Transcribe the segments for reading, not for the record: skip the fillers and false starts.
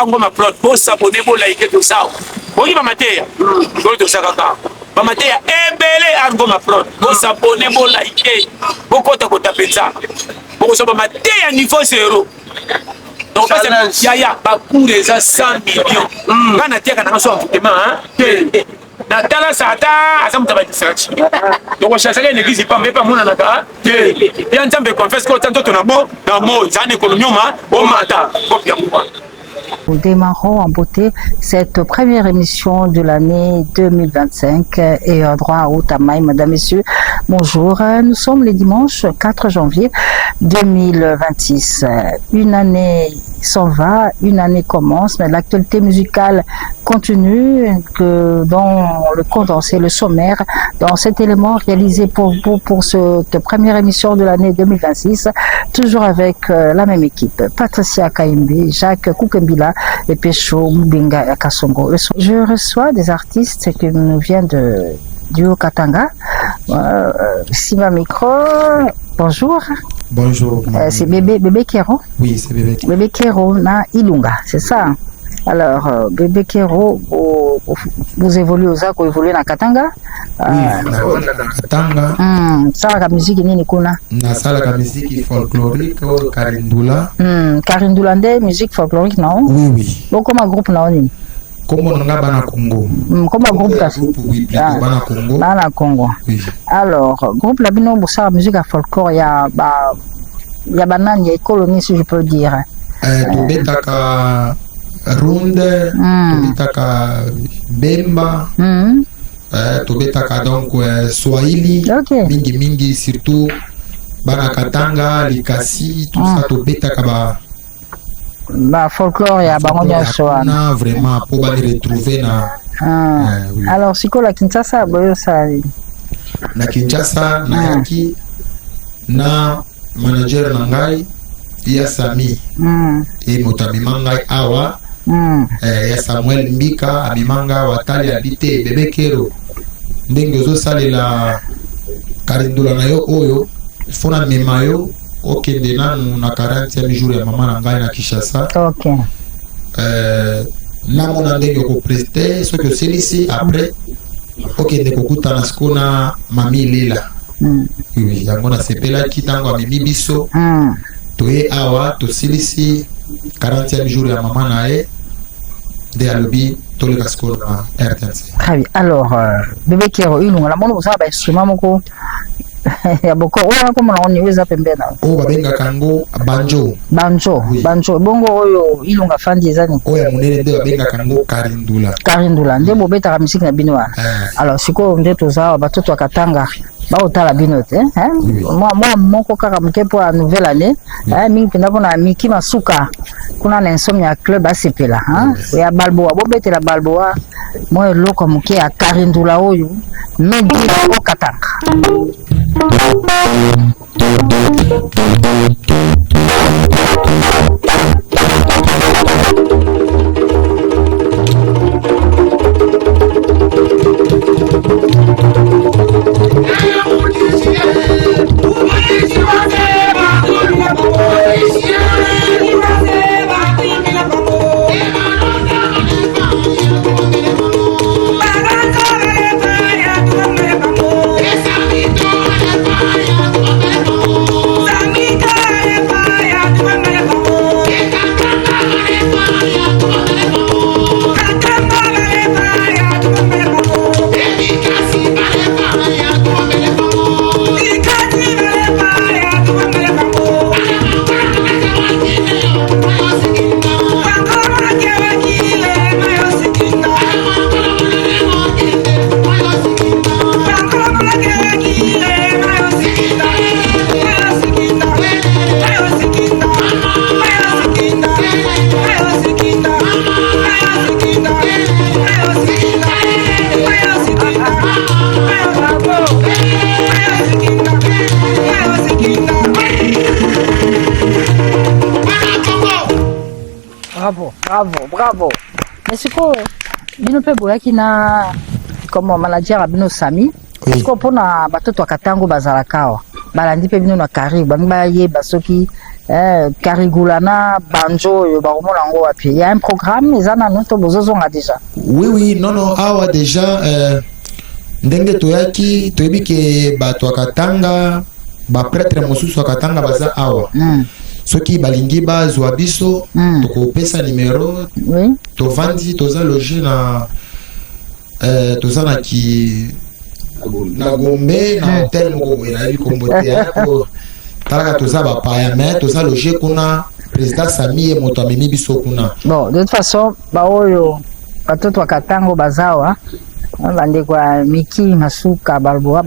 angoma plot bo s'abonner bo like tout ça boyi ba mateya ko to saka ka ba mateya ebele angoma plot bo s'abonner bo like bo kota ko tapenza bo so ba mateya niveau 0 donc parce que ya ba pour les 100 millions kana tia kana so amfutema na tala sata asamu tabaki search donc on cherche une église pas mais pas mona naka ya nzambe confesse ko tanto na mo zane ko nyoma o mata ko pia kwa. Nous démarrons en beauté cette première émission de l'année 2025 et droit à Outamaï. Mesdames, Messieurs, bonjour. Nous sommes le dimanche 4 janvier 2026. Une année s'en va, une année commence, mais l'actualité musicale continue dans le condensé, le sommaire, dans cet élément réalisé pour vous pour cette première émission de l'année 2026, toujours avec la même équipe. Patricia Kaimbe, Jacques Koukembila et Pécho Mbenga Kasongo. Je reçois des artistes qui nous viennent du Haut-Katanga. Sima Micro, bonjour. Bonjour. C'est Bébé Kero. Oui, c'est Bébé Kero. Bébé Kero na Ilunga, c'est ça. Alors, Bébé Kero, vous évoluez aux arts, vous évoluez dans Katanga. Oui, dans Katanga. Ça, la musique nini kuna? Na sala la musique folklorique au Karindula. Karindula nde musique folklorique non? Oui, oui. Bon, comme un groupe non ni? Comme on a bana Congo. Comme un groupe kasi? Oui, plutôt bana Congo. Bana Congo. Oui. Alors, groupe la bino pour ça musique folklore ya banani ya colonie si je peux dire. Tobetaka Runde, tobetaka Bemba. Tobetaka donc Swahili. Okay. Mingi surtout bana Katanga, Likasi, tout ça tobetaka folklore ya bangonya soa. Na vraiment pour ba retrouver na oui. Alors siko la Kinshasa boyo sa na Kinshasa na yaki na manager na ngai ya Sami et motamima ngai awa ya Samuel Mbika amimanga watali habite Bébé Kero ndenge zo salela Karindula na yo oyo fona memayo okende nanu na 40e jour ya mama na ngai na Kinshasa. Okay. Na mona ndenge ko prester ce que c'est ici après okende kokutana skona mami Lila. Oui, yango na sepela kitango amimi biso. Toye awa to silisi 40e jour ya mama na e de alobi tole kaskona RTNC. Très bien. Alors Bébé Kero Ilunga la mono ça ba instrument moko ya boko ona ko mona oni weza pembena. O babenga kango banjo. Oui. Banjo bongo oyo Ilunga fandi ezani. Oya munene de babenga kango Karindula. Nde bobeta ka musique na binoa. Alors siko nde toza batoto ya Katanga. Ba otala binote moi moko kaka mke pour la nouvelle année mingi penda pona Miki Masuka kuna na Insomnia Club asepela ya Balboa bobete la Balboa moi loko mke ya Karindula oyo mendi o Katanga. Bravo. Mais c'est quoi bino pe boyaki na comme manager abino Sami. Est-ce qu'on pona batoto akatango bazalaka wa? balandi pe bino na kari bangba ye basoki Karigulana, Banjo, Baromolango, puis il y a un programme, les ananoto bozozonga déjà. Oui, non, awa déjà, ndenge toyaki, toyebi ke bato akatanga, ba prêtre mosusu akatanga baza awa. Soki balingi bazwa biso, tokopesa numéro, tovandi, toza logé na, toza na ki, na Gombe, na hôtel moko, na yebi kombote yako. Talaka toza ba paya mais toza logé kuna président Sami et moto amemi biso kuna. Bon, de toute façon, baoyo batoto wakatango bazawa bande kwa Miki Masuka Balboa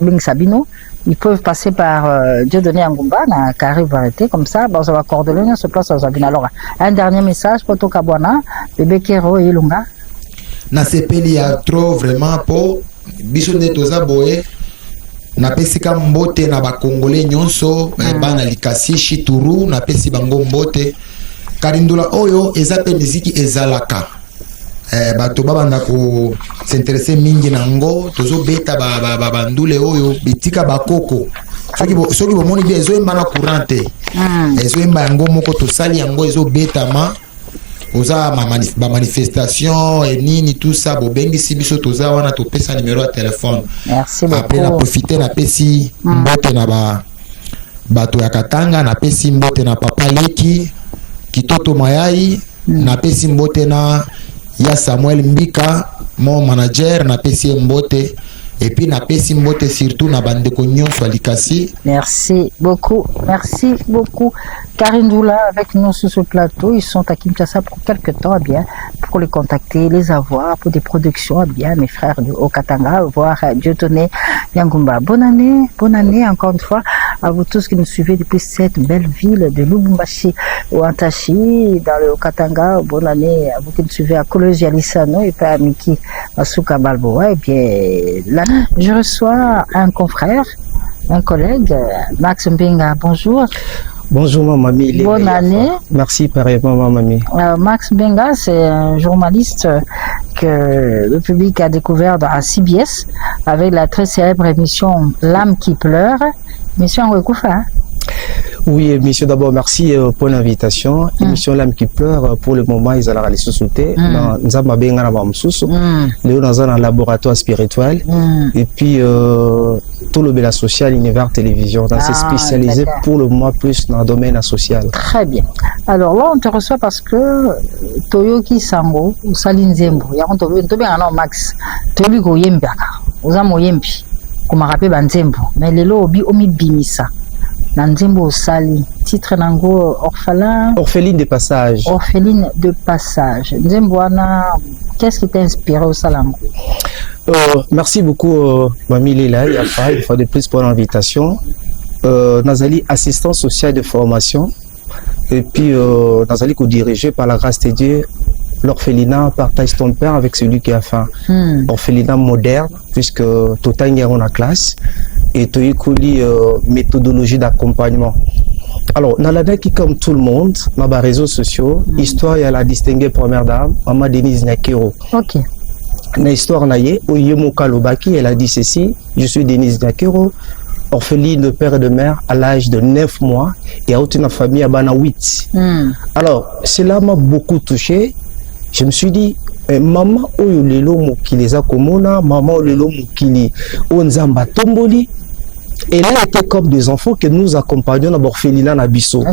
bing Sabino, ils peuvent passer par Dieudonné Angumba na Carré Varieté comme ça, bah ça va coordonner sur place à Zabina. Alors, un dernier message pour Tokabwana, bébé Kero et Lunga. Na sepeli ya trop vraiment pour biso ne toza boye. Na pesi ka mbote na ba Congolais nyonso bana likasi Chituru na pesi bango mbote karindula oyo eza pe miziki ezalaka bato babanda ko s'intéresser mingi nango tozo beta ba bandule oyo bitika bakoko soki bomoni bi ezo emba na courante ezo emba yango moko tosali yango ezo betama oza ma manifestation et nini tout ça bobengi si biso toza wana to pesa numéro de téléphone. Merci beaucoup. Après na profiter na pesi mbote na bato ya Katanga na pesi mbote na papa Leki Kitoto Mayai na pesi mbote na ya Samuel Mbika mon manager na pesi mbote et puis na pesi mbote surtout na bandeko nyonso alikasi. Merci beaucoup Karindoula avec nous sur ce plateau. Ils sont à Kinshasa pour quelques temps, bien, pour les contacter, les avoir, pour des productions, bien, mes frères au Katanga, voir Dieudonné Yangumba. Bonne année encore une fois à vous tous qui nous suivez depuis cette belle ville de Lubumbashi ou Antachi, dans le Katanga. Bonne année à vous qui nous suivez à Kolosi Alisano et pas à Miki Masuka Balboa. Et bien, là, je reçois un confrère, un collègue, Max Mbenga. Bonjour. Bonjour ma mamie. Bonne année. Merci pareillement ma mamie. Max Mbenga, c'est un journaliste que le public a découvert à CBS avec la très célèbre émission L'âme qui pleure. Émission Wekoufa. Oui, monsieur, d'abord, merci pour l'invitation. Émission L'âme qui pleure, pour le moment, ils ont la sous-souté. Nous avons bien dans un laboratoire spirituel. Et puis, tout le béla social, univers télévision. Dans c'est spécialisé pour le moment plus dans le domaine social. Très bien. Alors là, on te reçoit parce que Toyoki Sango, ou Saline Zembo, il y a un Max, Toyoki Yembiaka, vous avez Yembi, comme rappelé Banzembo, mais les lots omi bimisa. Nanzembo Sali, titre nango orphelin. Orpheline de passage. Orpheline de passage. Nzemboana, qu'est-ce qui t'a inspiré au Salango? Merci beaucoup, Mamie Lila, une fois de plus pour l'invitation. Nazali, assistant social de formation. Et puis, Nazali, dirigé par la grâce de Dieu, l'orphelinat partage ton père avec celui qui a faim. Orphelinat moderne, puisque Total est en classe. Et tu as méthodologie d'accompagnement. Alors, dans la qui comme tout le monde, dans les réseaux sociaux, histoire, il y a la distinguée première dame, Maman Denise Nyakero. Ok. Dans l'histoire, Oyemo Kalobaki, elle a dit ceci: je suis Denise Nyakero, orpheline de père et de mère à l'âge de 9 mois et à une famille à Bana 8. Alors, cela m'a beaucoup touché. Je me suis dit, maman, oyo lelo mokili za komona, maman lelo mokili onzamba tomboli. Elle a été comme des enfants que nous accompagnons dans l'orphelinat Nabiso.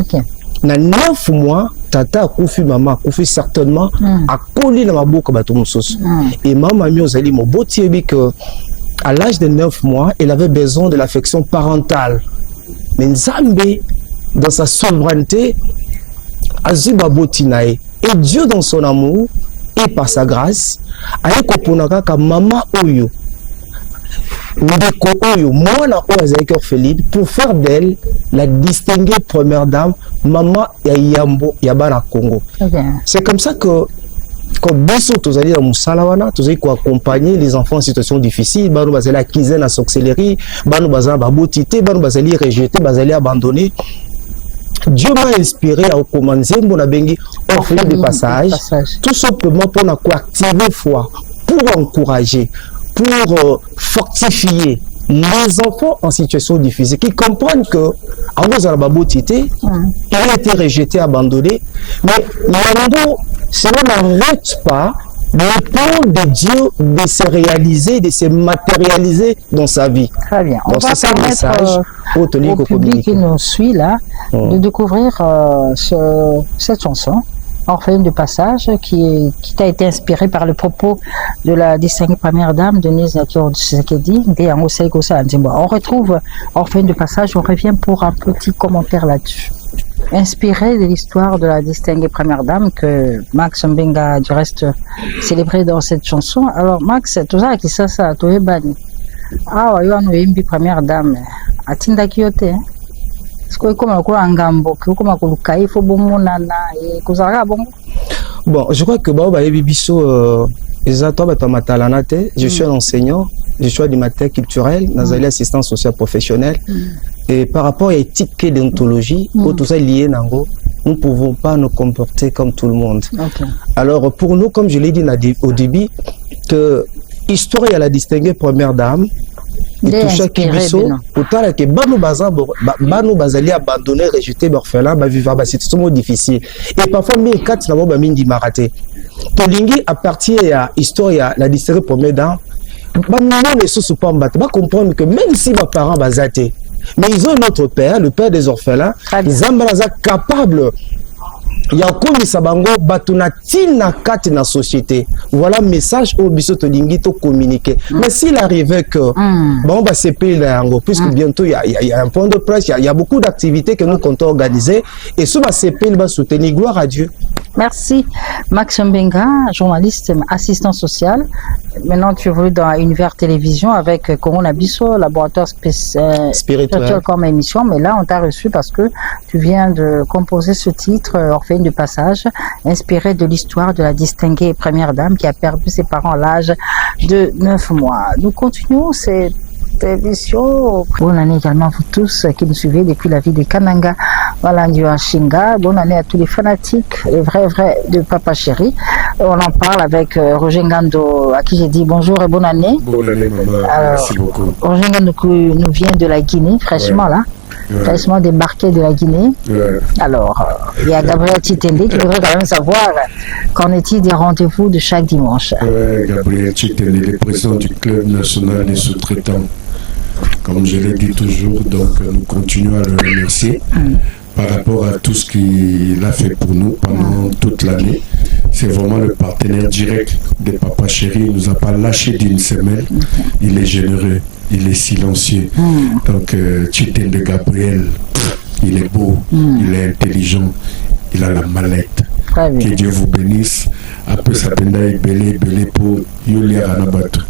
Dans 9 mois, tata a confié maman, a confié certainement à coller dans ma bouche bateau moussos. Et maman mio zali mo botiébi que à l'âge de 9 mois, elle avait besoin de l'affection parentale. Mais Nzambe, dans sa souveraineté, a zuba botinae. Et Dieu dans son amour et par sa grâce, a ekoponaka ka maman oyo. Pour faire d'elle la distinguée première dame, maman Yambo Yabana Congo. C'est comme ça que quand Bisso Tozali dans Moussalawana, Tozali pour accompagner les enfants en situation difficile, Banou Bazali à Kizen à sorcellerie, Banou Bazali à Babotité, Banou Bazali rejeté, Bazali abandonné. Dieu m'a inspiré à recommencer mon abengi orphelin de passage, tout simplement pour activer foi, pour encourager, pour fortifier les enfants en situation difficile, qui comprennent que en gros, il a été rejeté, abandonné, mais Yango, cela n'arrête pas le plan de Dieu de se réaliser, de se matérialiser dans sa vie. Très bien. On donc va c'est ça le permettre message au public qui nous suit là de découvrir cette chanson, Orpheline de passage, qui t'a été inspirée par le propos de la distinguée première dame Denise Nakiro Tshisekedi. On retrouve Orpheline de passage, on revient pour un petit commentaire là-dessus. Inspiré de l'histoire de la distinguée première dame que Max Mbenga a du reste célébré dans cette chanson. Alors Max, tout ça qui ça tu es banni. Ah ouais, on a première dame. Atinda kiote. Bon, je crois que je suis un enseignant, je suis animateur culturel, nazali assistant social professionnel. Et par rapport à l'éthique et déontologie, tout ça est lié, nous ne pouvons pas nous comporter comme tout le monde. Okay. Alors pour nous, comme je l'ai dit au début, que l'histoire il y a la distinguée première dame, et tout ça qui biso, autant que Bano Bazali abandonné, rejeté, orphelin, vivre c'est tout difficile. Et parfois, mais quatre n'avons pas mis raté. Tolingi à partir de l'histoire, il y a la distinguée première dame, va comprendre que même si mes parents basaté, mais ils ont notre père, le père des orphelins, ils sont capables. Il y a encore des sabango batuna tina kat na société. Voilà le message au biso to lingi to communiquer. Mais s'il arrivait que bon bah c'est pays là puisque bientôt il y a un point de presse, il y a beaucoup d'activités que nous comptons organiser et ce va c'est pays va soutenir, gloire à Dieu. Merci Max Mbenga, journaliste assistant social. Maintenant tu évolues dans Univers Télévision avec Corona Bisso, laboratoire spirituel comme émission, mais là on t'a reçu parce que tu viens de composer ce titre Orpheline de passage, inspiré de l'histoire de la distinguée première dame qui a perdu ses parents à l'âge de 9 mois. Nous continuons cette émission. Bonne année également à vous tous qui nous suivez depuis la ville de Kananga, Walandio Shinga. Bonne année à tous les fanatiques, les vrais de Papa Chéri. On en parle avec Roger Ngando, à qui j'ai dit bonjour et bonne année. Bonne année, maman. Merci beaucoup. Roger Ngando nous vient de la Guinée, fraîchement là. Fraîchement débarqué de la Guinée. Alors, il y a Gabriel Chitende qui voudrait quand même savoir qu'en est-il des rendez-vous de chaque dimanche. Gabriel Chitende, le président du club national des sous-traitants. Comme je l'ai dit toujours, donc nous continuons à le remercier par rapport à tout ce qu'il a fait pour nous pendant toute l'année. C'est vraiment le partenaire direct de Papa Chéri. Il ne nous a pas lâché d'une semaine. Il est généreux, il est silencieux. Donc, Chitende Gabriel, il est beau, il est intelligent, il a la mallette. Que Dieu vous bénisse. Après, ça belé pour Yulia Ranabatu.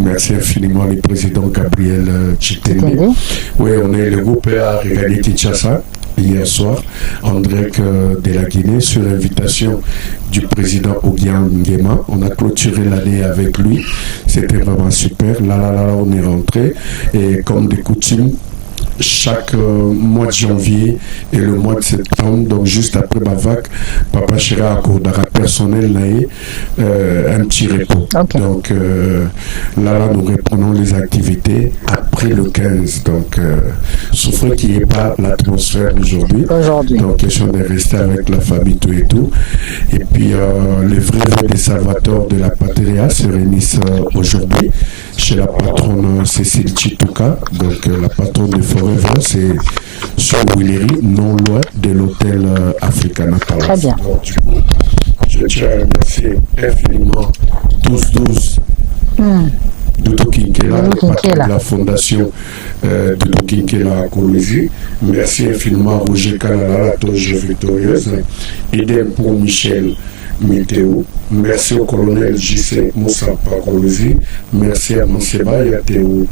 Merci infiniment, le président Gabriel Chitende. Oui, on est le groupe à regarder Kinshasa hier soir en direct de la Guinée sur l'invitation du président Ogian Nguema. On a clôturé l'année avec lui. C'était vraiment super. Là, on est rentré. Et comme de coutume, chaque mois de janvier et le mois de septembre, donc juste après ma vague, Papa Chéri accordera personnel un petit repos. Donc là, nous reprenons les activités après le 15. Donc, souffrez qu'il n'y ait pas l'atmosphère aujourd'hui. Donc, question de rester avec la famille, tout et tout. Et puis, les vrais des Salvatore de la Patria se réunissent aujourd'hui chez la patronne Cécile Chituka, donc la patronne de Forever, c'est sur Willery, non loin de l'hôtel Africana Palace. Très bien. Donc, du coup, je tiens à remercier infiniment 12 Doudou Kinkela, le patron de la fondation Doudou Kinkela à Kolwezi. Merci infiniment à Roger Kalala, la Toge Victorieuse. Idem pour Michel Météo. Merci au colonel J.C. Moussa Pakolwezi. Merci à Manseba et à Théo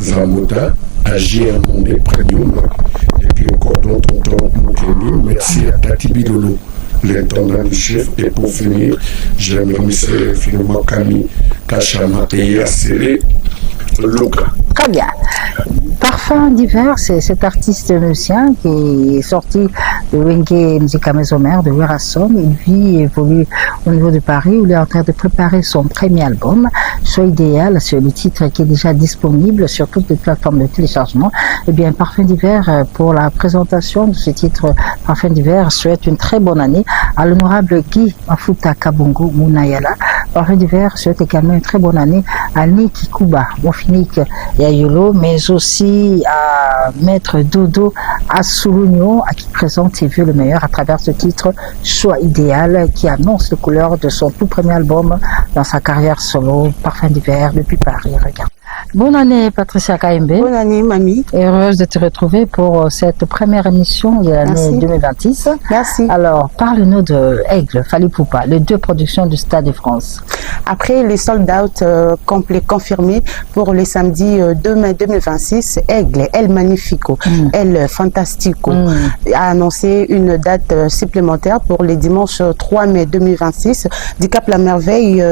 Zamota, à J.R. Premium. Et puis au cordon Tonton Moukeni. Merci à Tati Bidolo, l'intendant du chef. Et pour finir, je remercie finalement Camille Kachama et Yassere Luka. Très bien. Parfait. Parfum d'hiver, c'est cet artiste musicien qui est sorti de Wenge Musica Maison Mère de Werasom. Il vit et évolue au niveau de Paris où il est en train de préparer son premier album. Choix idéal, c'est le titre qui est déjà disponible sur toutes les plateformes de téléchargement. Eh bien, Parfum d'hiver, pour la présentation de ce titre Parfum d'hiver, souhaite une très bonne année à l'honorable Guy Mafuta Kabungu Munayala. Parfum d'hiver souhaite également une très bonne année à Niki Kuba, Mofinik Yayolo, mais aussi à Maître Dodo Assoulugno, à qui présente ses vœux le meilleur à travers ce titre Choix idéal qui annonce les couleurs de son tout premier album dans sa carrière solo, Parfum d'hiver depuis Paris. Regarde. Bonne année Patricia Kaimbe. Bonne année mamie. Heureuse de te retrouver pour cette première émission de l'année 2026. Merci. Alors, parle-nous de Aigle, Fally Ipupa, les 2 productions du Stade de France. Après les sold out complets confirmés pour le samedi 2 mai 2026, Aigle, El Magnifico, El Fantastico a annoncé une date supplémentaire pour les dimanches 3 mai 2026 du Cap La Merveille.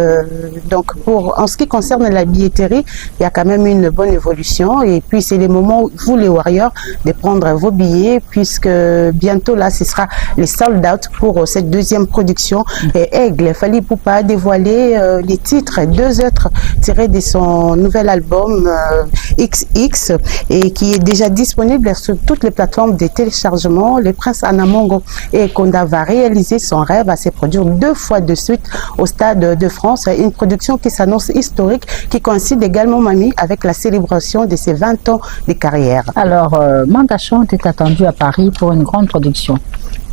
Donc, en ce qui concerne la billetterie, il y a quand même une bonne évolution et puis c'est le moment, vous les Warriors, de prendre vos billets puisque bientôt là, ce sera les sold out pour cette deuxième production. Et Aigle, Fally Ipupa a dévoilé les titres, 2 êtres tirés de son nouvel album XX et qui est déjà disponible sur toutes les plateformes de téléchargement. Le prince Anamongo et Konda va réaliser son rêve à se produire 2 fois de suite au Stade de France, une production qui s'annonce historique, qui coïncide également, mamie, avec la célébration de ses 20 ans de carrière. Alors, Manda Chante est attendu à Paris pour une grande production.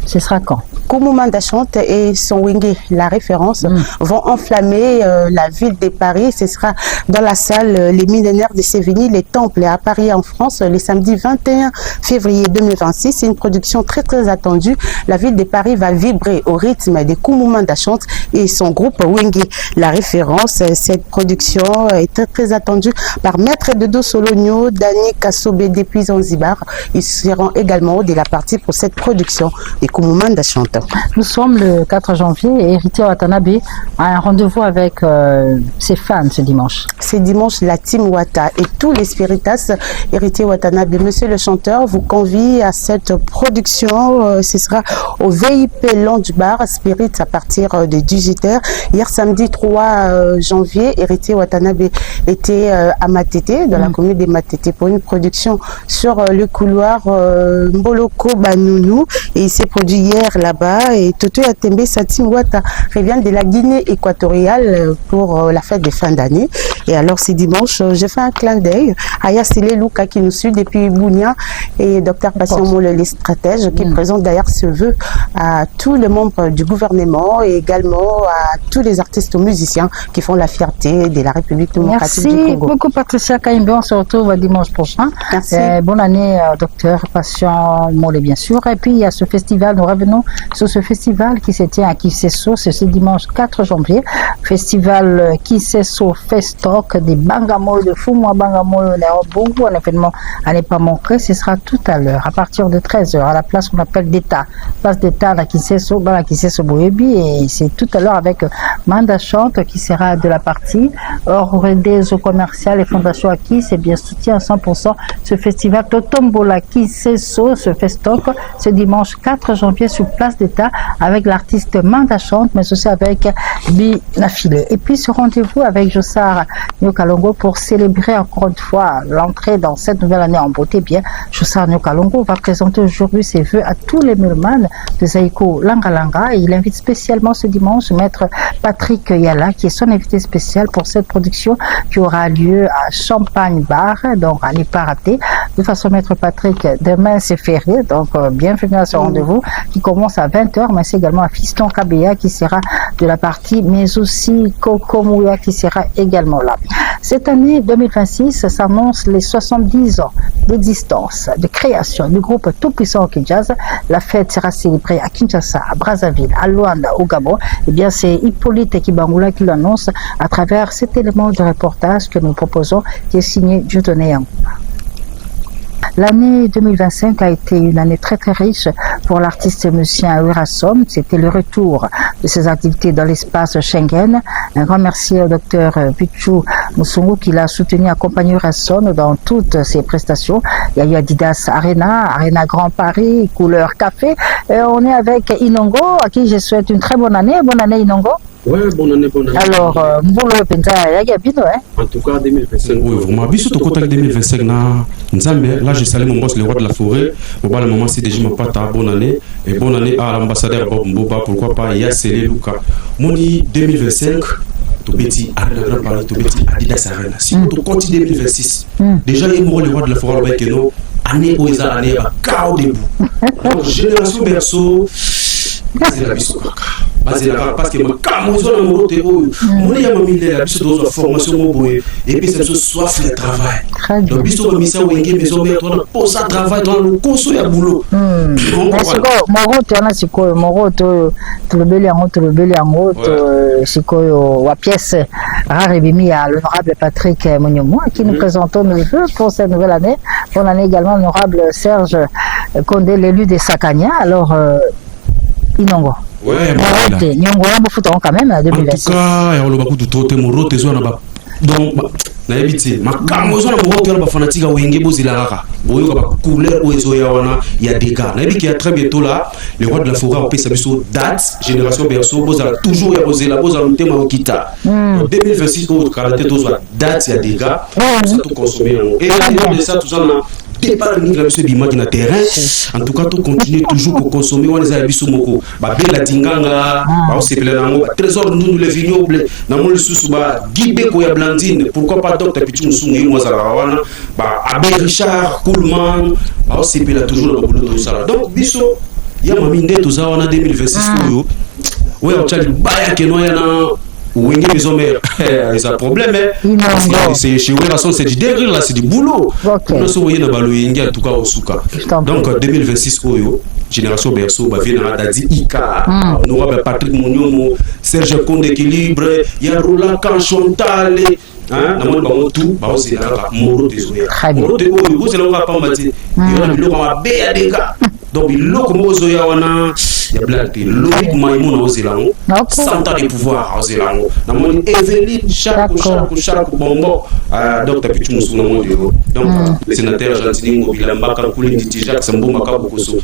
Ce sera quand? Kumu Manda Chante et son Wenge, la référence, vont enflammer la ville de Paris. Ce sera dans la salle Les Millénaires de Sévigny, les Temples à Paris en France, le samedi 21 février 2026. C'est une production très très attendue. La ville de Paris va vibrer au rythme de Kumu Manda Chante et son groupe Wenge, la référence. Cette production est très très attendue par Maître Dodo Sologno, Dani Kassobe depuis Zanzibar. Ils seront également de la partie pour cette production de Kumu Manda Chante. Nous sommes le 4 janvier et Héritier Watanabe a un rendez-vous avec ses fans ce dimanche. Ce dimanche, la Team Wata et tous les Spiritas, Héritier Watanabe, monsieur le chanteur, vous convie à cette production. Ce sera au VIP Lounge Bar Spirit à partir de 18h. Hier samedi 3 janvier, Héritier Watanabe était à Matete, dans la commune de Matete, pour une production sur le couloir Mboloko Banounou. Et il s'est produit hier là-bas. Et Toto Yatembe Satim Wata revient de la Guinée équatoriale pour la fête de fin d'année. Et alors ce dimanche, je fais un clin d'œil à Yassile Luka qui nous suit depuis Bounia et Dr Patient Mole, les stratèges, qui présente d'ailleurs ce vœu à tous les membres du gouvernement et également à tous les artistes musiciens qui font la fierté de la République démocratique du Congo. Merci beaucoup Patricia Kaimbe, on se retrouve dimanche prochain. Merci. Bonne année Dr Patient Mole bien sûr. Et puis il y a ce festival, nous revenons sur ce festival qui se tient à Kiseso, c'est ce dimanche 4 janvier. Festival Kiseso Festock des Bangamoyo de Fumwa Bangamoyo Bongo, un événement à ne pas manquer. Ce sera tout à l'heure, à partir de 13h, à la place qu'on appelle d'État. Place d'État à Kiseso, à Kiseso Boyebi, et c'est tout à l'heure avec Manda Chante qui sera de la partie. Hors des eaux commerciales et Fondation Aki, c'est bien soutien à 100% ce festival Totombola Kiseso, ce Festock, ce dimanche 4 janvier sur place d'État avec l'artiste Manda Chante, mais aussi avec Bi Nafile. Et puis ce rendez-vous avec Jossar Nyokalongo pour célébrer encore une fois l'entrée dans cette nouvelle année en beauté. Bien, Jossar Nyokalongo va présenter aujourd'hui ses vœux à tous les mélomanes de Zaïko Langalanga et il invite spécialement ce dimanche Maître Patrick Yala qui est son invité spécial pour cette production qui aura lieu à Champagne Bar, donc à ne pas rater. De toute façon, Maître Patrick, demain c'est férié, donc bienvenue à ce rendez-vous qui commence à 20h, mais c'est également à Fiston Kabea qui sera de la partie, mais aussi Coco Mouya qui sera également là. Cette année 2026 s'annonce les 70 ans d'existence, de création du groupe tout-puissant Kinshasa. La fête sera célébrée à Kinshasa, à Brazzaville, à Luanda, au Gabon. Eh bien, c'est Hippolyte Kibangula qui l'annonce à travers cet élément de reportage que nous proposons, qui est signé Dieudonné Yangoua. L'année 2025 a été une année très très riche pour l'artiste musicien Werasom. C'était le retour de ses activités dans l'espace Schengen. Un grand merci au docteur Pichou Musungu qui l'a soutenu, accompagné Rasson dans toutes ses prestations. Il y a eu Adidas Arena, Arena Grand Paris, couleur café. Et on est avec Inongo, à qui je souhaite une très bonne année. Bonne année Inongo. Ouais, bonne année, bonne année. Alors, Mbolo Penta, il y a bien, en tout cas, 2025. Oui, vraiment. Bisous, au côté 2025, là, j'ai salé mon boss, le roi de la forêt. Bon, le moment, c'est déjà ma pata, bonne année. Et bonne année à l'ambassadeur Bob Mboba, pourquoi pas, Yassele Luka. Moni 2025, tout petit, Arena Grand Paris, tout petit, Adidas Arena. Si on continue 2026, déjà, il y a le roi de la forêt avec nous, année où ils ont année, cao debout. Donc, génération berceau, c'est la bisou. Parce que je suis formation et puis c'est soif le travail. Donc, je suis travail dans le cours de boulot. L'honorable Patrick Monyomo qui nous présentons nos vœux pour cette nouvelle année. Bonne année également, l'honorable Serge Condé, l'élu des Sakania. Alors, Inongo. Ouais, quand même, en tout cas, il y a beaucoup de temps, donc, na ebiti makambo zo na mboka ba fanatique wenge bozilaka boyo ba couleur ou ezoya wana ya dégâts na ebiki ya très bientôt là le roi de la forêt opesa biso date génération berceau bozala toujours ya bozela bozala mutema okita 2026 ko karate to date ya dégâts ça tout consommer et de ça tout ça na départ ni la biso bima na terrain en tout cas tout continuer toujours pour consommer wana za biso moko ba bela tinganga ba osepela nango trésor nous le vignoble na mo lisusu ba gibe ko ya blandine pourquoi pas docteur Pichu Musungu moi za wana ba Abbé Richard Coolman ba osepela toujours na boulot tout ça donc biso ya mami ndeto za wana 2026 oyo ouais on tchali baya ke noya na Wenge les hommes, ils ont un problème. C'est chez Werason, c'est du dégât là, c'est du boulot. Nous sommes dans le en tout cas au Souka. Donc 2026 Oyo, génération berceau, vient Dadi Ika, honorable Patrick Monyomo, Serge Conde équilibre, il y a Roland Chantal. Hein, na moni bango tout ba osela moro désolé moro de oyo bozela nga pa mati yo na biloko ma be ya deka donc biloko mozo ya wana ya black Loïc Maïmouna osela ngo santa de pouvoir osela ngo na moni Evelyne chaque bonbon docteur Pichu Musungu na moni donc le sénateur Gentili Ngobila Mbaka Kuli Nditi Jacques Sambo Makabokoso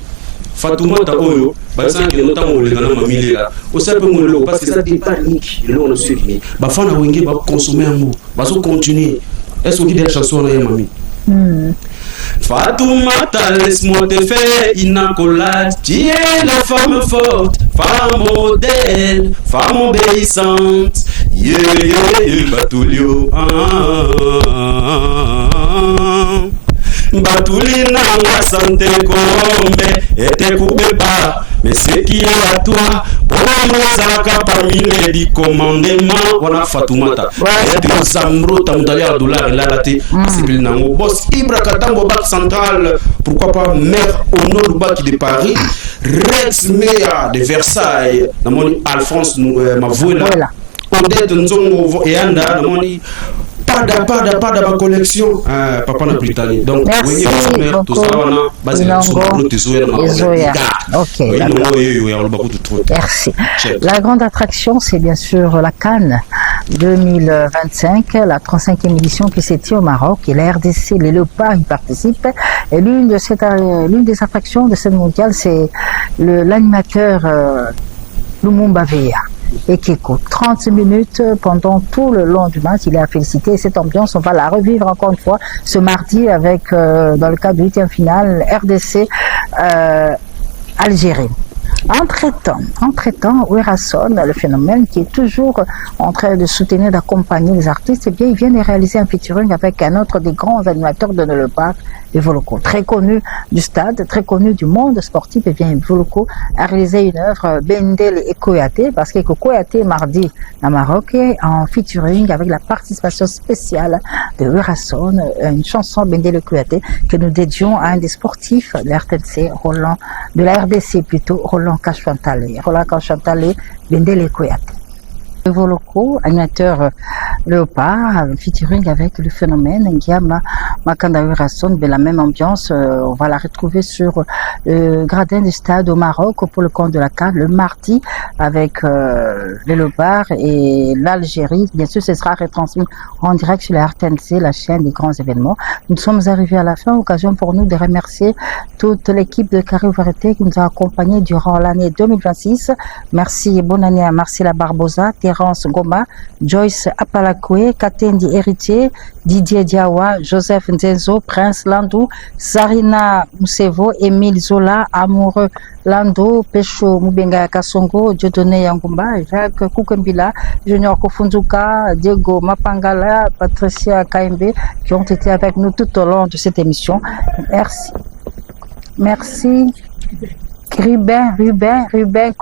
Fatoumata Oyo, parce que notamment les gens mamie là, au sein de mon parce que ça dépend de l'eau on suit. Bah fan a wingé va consommer un mot, va se continuer. Est-ce qu'il y a des chansons là mamie? Fatoumata, laisse-moi te faire une accolade. Tu es la femme forte, femme modèle, femme obéissante. Yeah, Batulio. Batulina wa santé kombe ete kubeba mais ce qui est à toi on parmi les 10 commandements wana Fatoumata et Zamro tamdalia dollar la raté c'est nango boss Ibra Katambo bac central pourquoi pas maire Ono Lubaki de Paris Rex Mea de Versailles namoni Alphonse Mavoula Odette Nzongo et Anda namoni pas de ma collection papa na Britannique donc merci beaucoup merci. La grande attraction c'est bien sûr la Cannes 2025, la 35e édition qui s'est tenue au Maroc et la RDC, les Léopards y participent et l'une des attractions de cette mondiale c'est l'animateur Lumumba Veya et qui écoute 30 minutes pendant tout le long du match. Il est à féliciter. Et cette ambiance, on va la revivre encore une fois ce mardi avec, dans le cadre du 8e finale, RDC Algérie. Entre-temps, Werason, le phénomène qui est toujours en train de soutenir, d'accompagner les artistes, eh bien, il vient de réaliser un featuring avec un autre des grands animateurs de Le Parc, Evoloko, très connu du stade, très connu du monde sportif. Et bien, Evoloko a réalisé une œuvre Bendel et Koyate, parce que Koyate mardi à Maroc en featuring avec la participation spéciale de Werason, une chanson Bendel et Koyate que nous dédions à un des sportifs de la RDC plutôt, Roland Kachantale, Bendel et Koyate. Evoloko, animateur Léopard, featuring avec le phénomène Ngiama Makandaoui Rasson, de la même ambiance. On va la retrouver sur le gradin du stade au Maroc pour le compte de la CAN le mardi avec les Leopards et l'Algérie. Bien sûr, ce sera retransmis en direct sur la RTNC, la chaîne des grands événements. Nous sommes arrivés à la fin, occasion pour nous de remercier toute l'équipe de Carré Vérité qui nous a accompagnés durant l'année 2026. Merci et bonne année à Marcela Barbosa, Terence Goma, Joyce Apalakwe, Katendi Héritier, Didier Diawa, Joseph Nzenzo, Prince Landou, Sarina Moussevo, Émile Zola, Amoureux Lando, Pecho Mubenga Kasongo, Dieudonné Yangumba, Jacques Koukembila, Junior Kofunzuka, Diego Mapangala, Patricia Kaimbe, qui ont été avec nous tout au long de cette émission. Merci. Merci. Ruben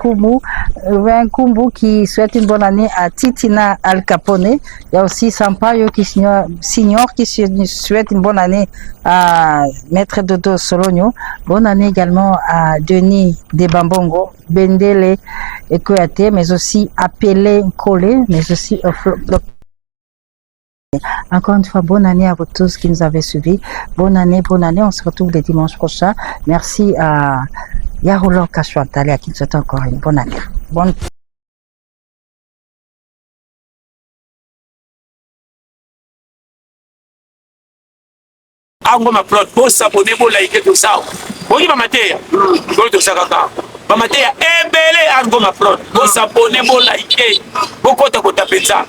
Koumou qui souhaite une bonne année à Titina Al Capone. Il y a aussi Sampaio qui Signor qui souhaite une bonne année à Maître Dodo Sologno. Bonne année également à Denis Debambongo, Bendele et Kouate, mais aussi Appelé Colé, mais aussi encore une fois, bonne année à vous tous qui nous avez suivis. Bonne année. On se retrouve le dimanche prochain. Merci à Yarolo Kachouantale à qui nous souhaite encore une bonne année. Bonne Angoma plot, pour s'abonner, pour liker tout ça. Oui, Bamatea. Tout ça, Bamatea, belé Angoma plot, pour s'abonner, pour liker. Pourquoi tu as fait ça?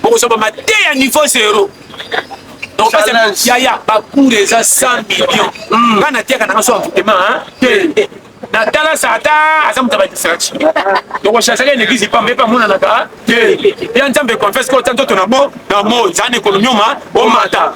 Pour ça, Bamatea, niveau zéro. Donc, Yaya, Bakou, les 100 millions. Quand on a dit qu'on a reçu un foutement, Natala Sata, Azam Tabatissachi. Donc, je sais que l'église n'est pas mon anaka. Et en tant que confesse, quand on a beau, dans mon, j'en ai connu, au matin,